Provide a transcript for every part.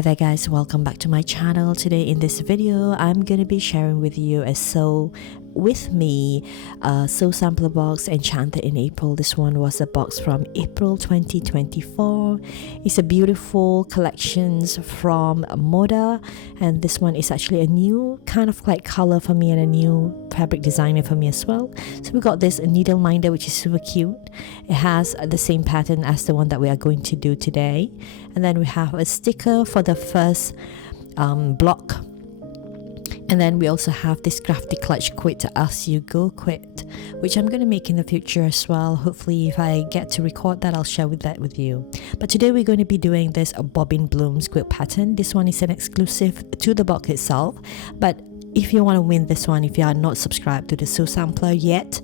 Hi there guys, welcome back to my channel. Today in this video I'm gonna be sharing with you a sew with me sew sampler box enchanted in April. This one was a box from April 2024. It's a beautiful collections from Moda, and this one is actually a new kind of like color for me and a new fabric designer for me as well. So we got this needle minder, which is super cute. It has the same pattern as the one that we are going to do today, and then we have a sticker for the first block. And then we also have this crafty clutch quit as you go quit, which I'm going to make in the future as well. Hopefully if I get to record that, I'll share that with you. But today we're going to be doing this Bobbin blooms quilt pattern. This one is an exclusive to the box itself, but if you want to win this one, if you are not subscribed to the sew sampler yet,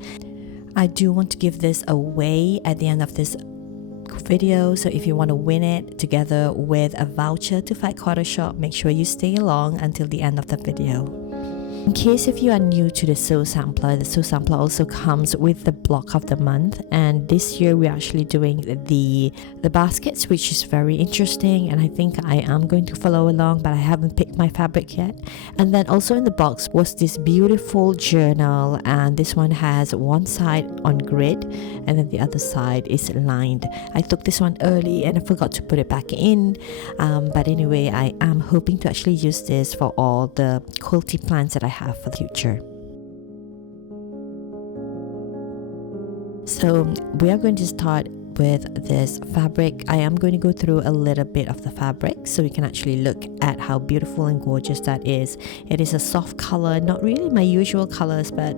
I do want to give this away at the end of this video. So if you want to win it together with a voucher to Fat Quarter Shop, make sure you stay along until the end of the video. In case if you are new to the sew sampler, the sew sampler also comes with the block of the month, and this year we're actually doing the baskets, which is very interesting, and I think I am going to follow along, but I haven't picked my fabric yet. And then also in the box was this beautiful journal, and this one has one side on grid and then the other side is lined. I took this one early and I forgot to put it back in, but anyway, I am hoping to actually use this for all the quilty plans that I have for the future. So we are going to start with this fabric. I am going to go through a little bit of the fabric so we can actually look at how beautiful and gorgeous that is. It is a soft color, not really my usual colors, but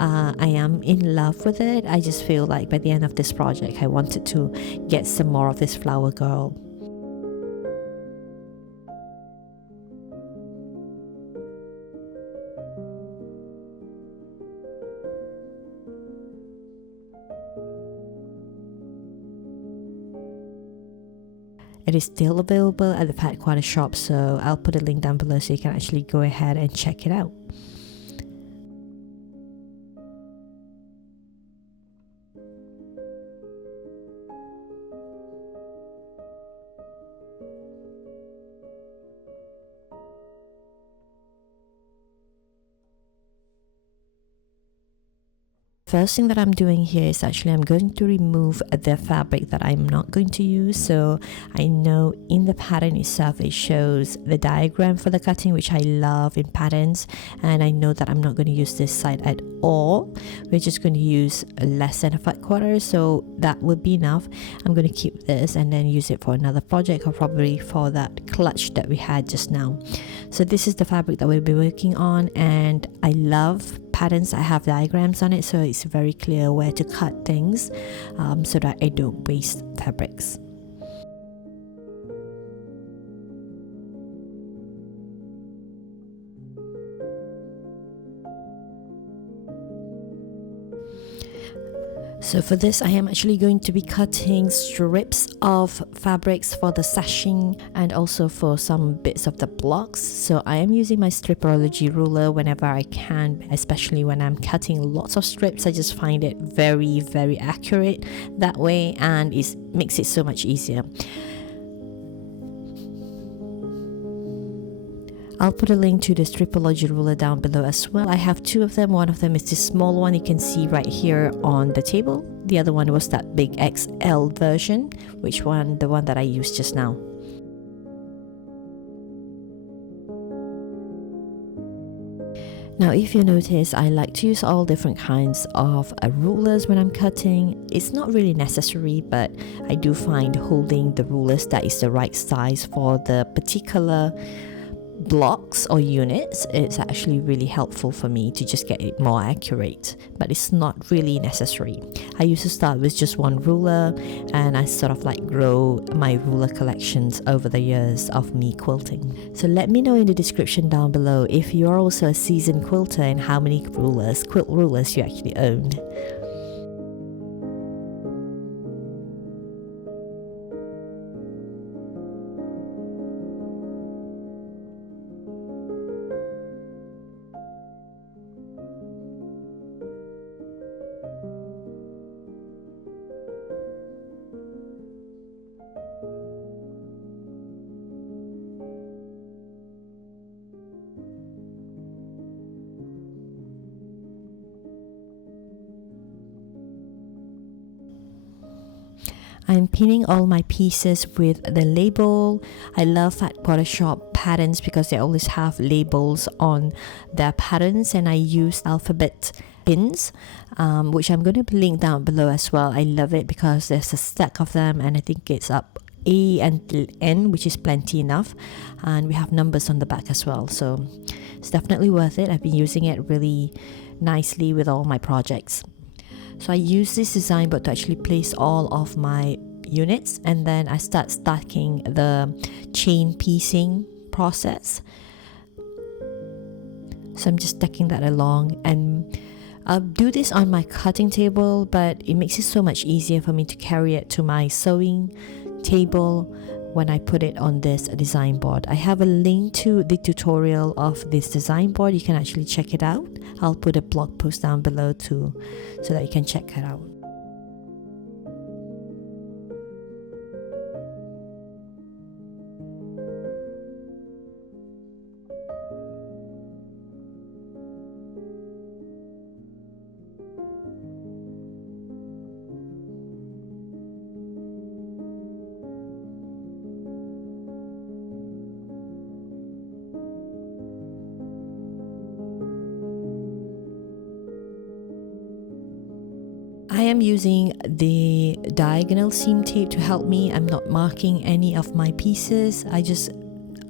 I am in love with it. I just feel like by the end of this project I wanted to get some more of this flower girl. It is still available at the Fat Quarter Shop, so I'll put a link down below so you can actually go ahead and check it out. First thing that I'm doing here is actually I'm going to remove the fabric that I'm not going to use. So I know in the pattern itself it shows the diagram for the cutting, which I love in patterns, and I know that I'm not going to use this side at all. We're just going to use less than a fat quarter, so that would be enough. I'm going to keep this and then use it for another project, or probably for that clutch that we had just now. So this is the fabric that we'll be working on, and I love patterns that have diagrams on it, so it's very clear where to cut things, so that I don't waste fabrics. So for this, I am actually going to be cutting strips of fabrics for the sashing and also for some bits of the blocks. So I am using my stripology ruler whenever I can, especially when I'm cutting lots of strips. I just find it very, very accurate that way, and it makes it so much easier. I'll put a link to the stripology ruler down below as well. I have two of them. One of them is this small one you can see right here on the table. The other one was that big XL version, the one that I used just now. Now, if you notice, I like to use all different kinds of rulers when I'm cutting. It's not really necessary, but I do find holding the rulers that is the right size for the particular blocks or units, it's actually really helpful for me to just get it more accurate, but it's not really necessary. I used to start with just one ruler, and I sort of like grow my ruler collections over the years of me quilting. So let me know in the description down below if you're also a seasoned quilter and how many quilt rulers you actually own. I'm pinning all my pieces with the label. I love Fat Quarter Shop patterns because they always have labels on their patterns, and I use alphabet pins, which I'm going to link down below as well. I love it because there's a stack of them, and I think it's up A and N, which is plenty enough, and we have numbers on the back as well, so it's definitely worth it. I've been using it really nicely with all my projects. So I use this design board to actually place all of my units, and then I start stacking the chain piecing process. So I'm just stacking that along, and I'll do this on my cutting table, but it makes it so much easier for me to carry it to my sewing table when I put it on this design board. I have a link to the tutorial of this design board. You can actually check it out. I'll put a blog post down below too, so that you can check it out. I am using the diagonal seam tape to help me. I'm not marking any of my pieces. I just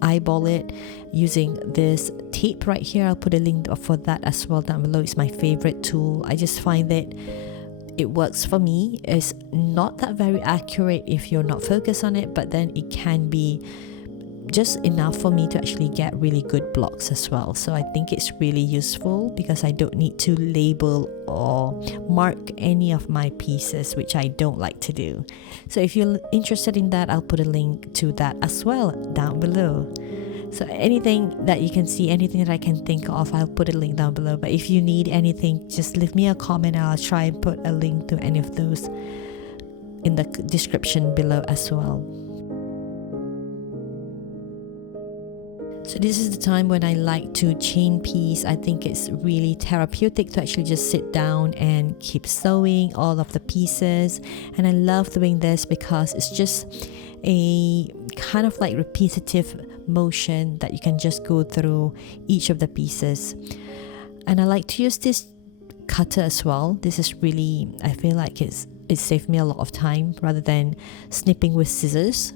eyeball it using this tape right here. I'll put a link for that as well down below. It's my favorite tool. I just find that it works for me. It's not that very accurate if you're not focused on it, but then it can be just enough for me to actually get really good blocks as well. So I think it's really useful because I don't need to label or mark any of my pieces, which I don't like to do. So if you're interested in that, I'll put a link to that as well down below. So anything that you can see, anything that I can think of, I'll put a link down below. But if you need anything, just leave me a comment and I'll try and put a link to any of those in the description below as well. So this is the time when I like to chain piece. I think it's really therapeutic to actually just sit down and keep sewing all of the pieces. And I love doing this because it's just a kind of like repetitive motion that you can just go through each of the pieces. And I like to use this cutter as well. This is really, I feel like it saved me a lot of time rather than snipping with scissors.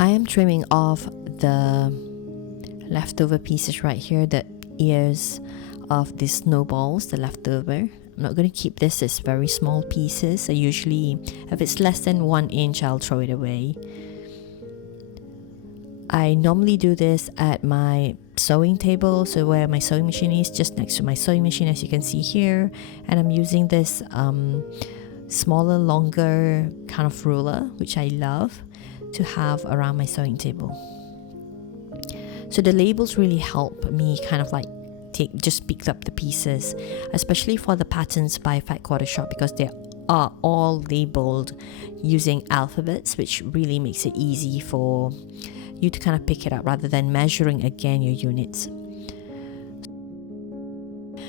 I am trimming off the leftover pieces right here, the ears of these snowballs, the leftover. I'm not going to keep this as very small pieces. I usually, if it's less than 1 inch, I'll throw it away. I normally do this at my sewing table, so where my sewing machine is, just next to my sewing machine, as you can see here. And I'm using this smaller, longer kind of ruler, which I love to have around my sewing table. So the labels really help me kind of like just pick up the pieces, especially for the patterns by Fat Quarter Shop, because they are all labeled using alphabets, which really makes it easy for you to kind of pick it up rather than measuring again your units.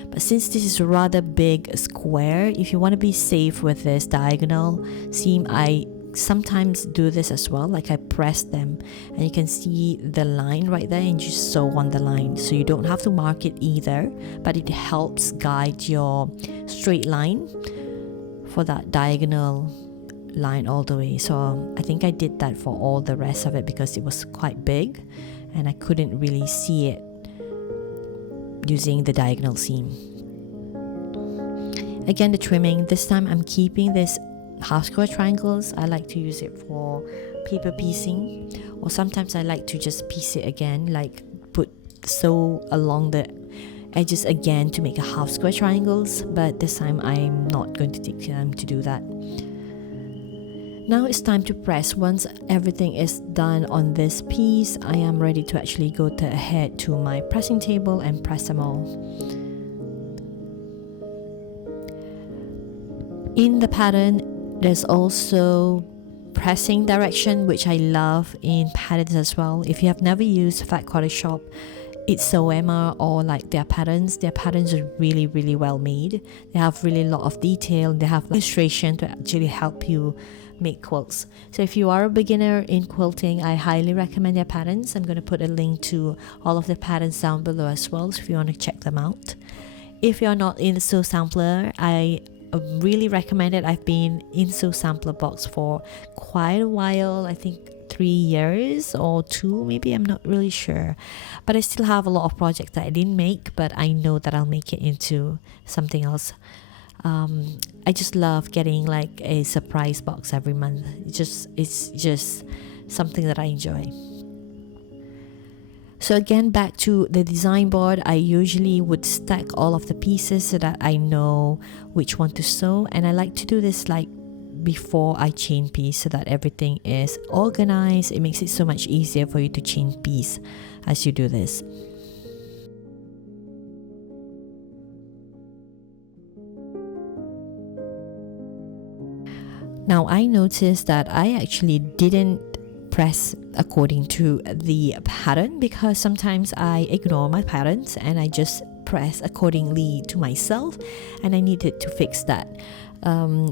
But since this is a rather big square, if you want to be safe with this diagonal seam, I sometimes do this as well. Like I press them and you can see the line right there, and just sew on the line, so you don't have to mark it either, but it helps guide your straight line for that diagonal line all the way. So I think I did that for all the rest of it because it was quite big and I couldn't really see it using the diagonal seam. Again, the trimming, this time I'm keeping this half square triangles. I like to use it for paper piecing, or sometimes I like to just piece it again, like sew along the edges again to make a half square triangles, but this time I'm not going to take time to do that. Now it's time to press. Once everything is done on this piece, I am ready to actually go ahead to my pressing table and press them all. In the pattern, there's also pressing direction, which I love in patterns as well. If you have never used Fat Quarter Shop, it's Soema or like their patterns are really, really well made. They have really a lot of detail. They have illustration to actually help you make quilts. So if you are a beginner in quilting, I highly recommend their patterns. I'm going to put a link to all of the patterns down below as well, so if you want to check them out. If you're not in the Sew Sampler, I really recommend it. I've been in Sew Sampler box for quite a while. I think 3 years or 2 maybe, I'm not really sure, but I still have a lot of projects that I didn't make, but I know that I'll make it into something else. I just love getting like a surprise box every month. It's just something that I enjoy. So again, back to the design board, I usually would stack all of the pieces so that I know which one to sew, and I like to do this like before I chain piece so that everything is organized. It makes it so much easier for you to chain piece as you do this. Now I noticed that I actually didn't press according to the pattern, because sometimes I ignore my patterns and I just press accordingly to myself, and I needed to fix that.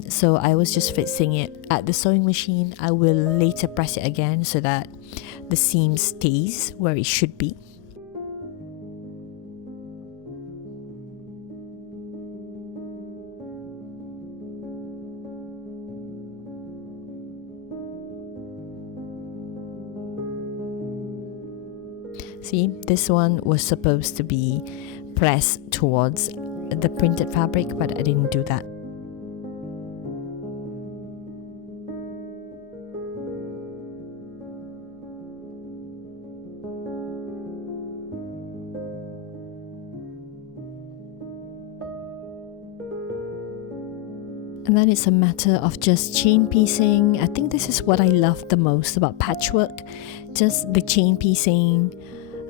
So I was just fixing it at the sewing machine. I will later press it again so that the seam stays where it should be. See, this one was supposed to be pressed towards the printed fabric, but I didn't do that. And then it's a matter of just chain piecing. I think this is what I love the most about patchwork, just the chain piecing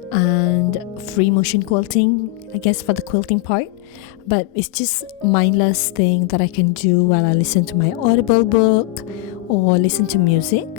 and free motion quilting, I guess, for the quilting part. But it's just mindless thing that I can do while I listen to my Audible book or listen to music.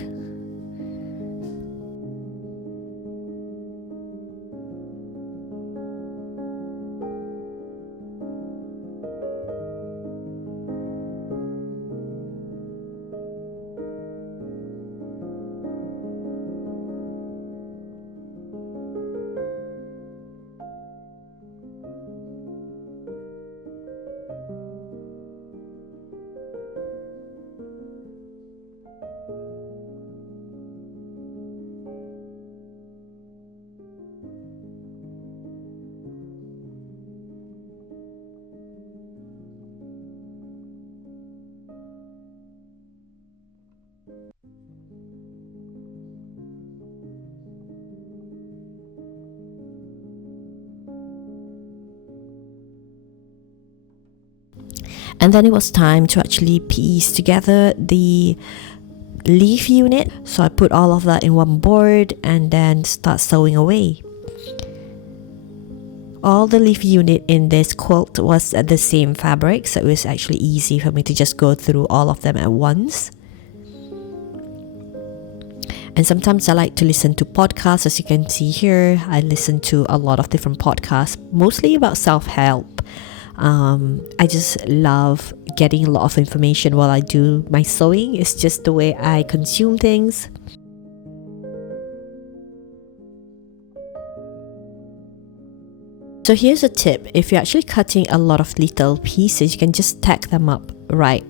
And then it was time to actually piece together the leaf unit. So I put all of that in one board and then start sewing away. All the leaf unit in this quilt was the same fabric, so it was actually easy for me to just go through all of them at once. And sometimes I like to listen to podcasts. As you can see here, I listen to a lot of different podcasts, mostly about self-help. I just love getting a lot of information while I do my sewing. It's just the way I consume things. So here's a tip. If you're actually cutting a lot of little pieces, you can just stack them up right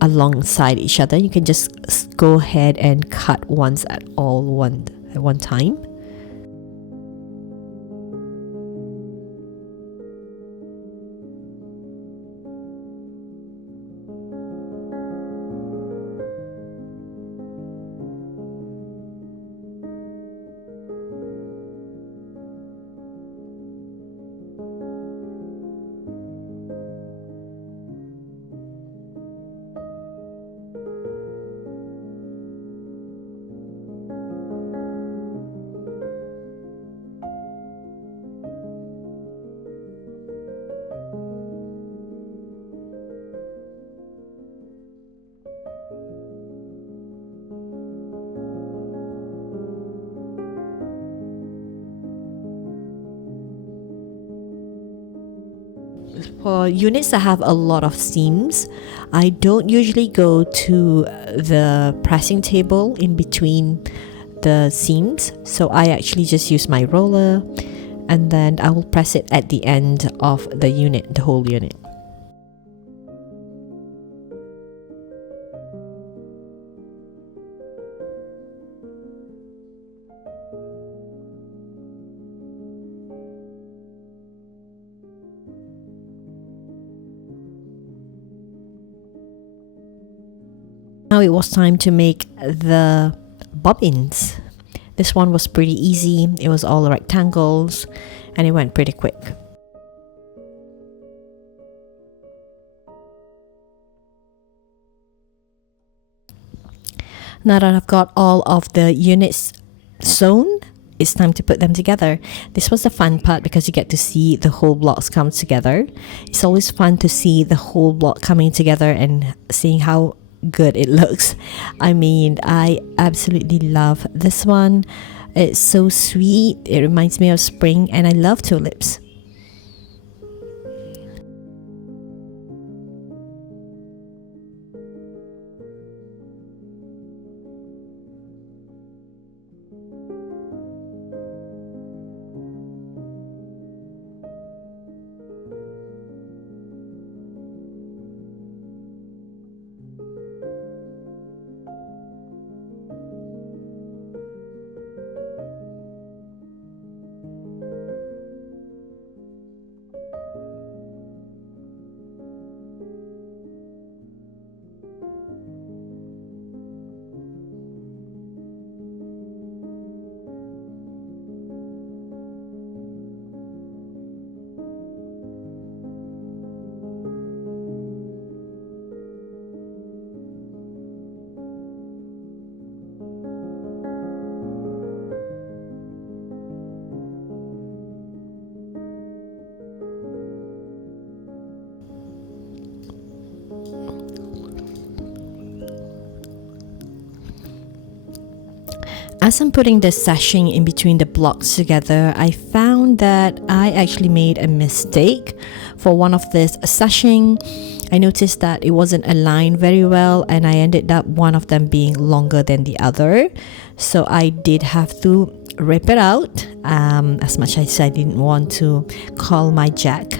alongside each other. You can just go ahead and cut once at one time. For units that have a lot of seams, I don't usually go to the pressing table in between the seams, so I actually just use my roller and then I will press it at the end of the unit, the whole unit. Now it was time to make the bobbins. This one was pretty easy. It was all rectangles and it went pretty quick. Now that I've got all of the units sewn, it's time to put them together. This was the fun part because you get to see the whole blocks come together. It's always fun to see the whole block coming together and seeing how good it looks. I mean, I absolutely love this one. It's so sweet. It reminds me of spring and I love tulips. As I'm putting the sashing in between the blocks together, I found that I actually made a mistake. For one of this sashing, I noticed that it wasn't aligned very well and I ended up one of them being longer than the other. So I did have to rip it out, as much as I didn't want to call my Jack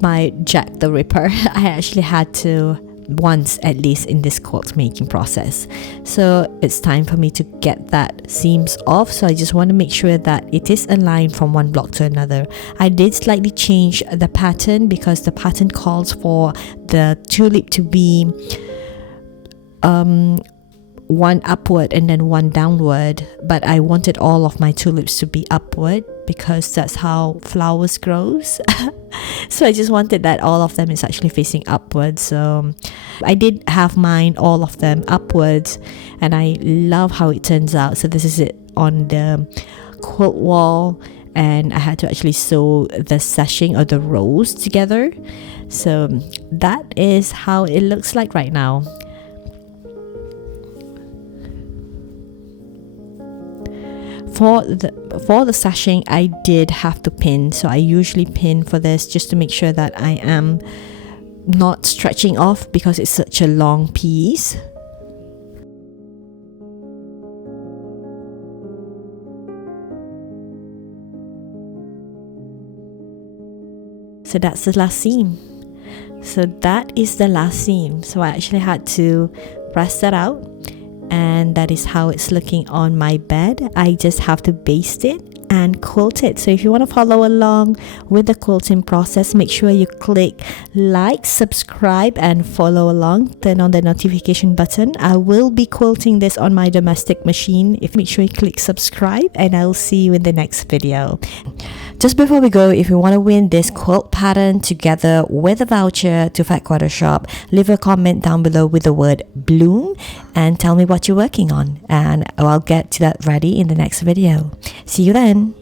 the Ripper. I actually had to once at least in this quilt making process. So it's time for me to get that seams off. So I just want to make sure that it is aligned from one block to another. I did slightly change the pattern because the pattern calls for the tulip to be one upward and then one downward, but I wanted all of my tulips to be upward because that's how flowers grows. So I just wanted that all of them is actually facing upwards. So I did have mine, all of them upwards, and I love how it turns out. So this is it on the quilt wall, and I had to actually sew the sashing or the rows together. So that is how it looks like right now. For the sashing, I did have to pin, so I usually pin for this just to make sure that I am not stretching off because it's such a long piece. So that's the last seam. So that is the last seam. So I actually had to press that out, and that is how it's looking on my bed. I just have to baste it and quilt it. So if you want to follow along with the quilting process, make sure you click like, subscribe and follow along. Turn on the notification button. I will be quilting this on my domestic machine. Make sure you click subscribe, and I'll see you in the next video. Just before we go, if you want to win this quilt pattern together with a voucher to Fat Quarter Shop, leave a comment down below with the word bloom and tell me what you're working on, and I'll get to that ready in the next video. See you then.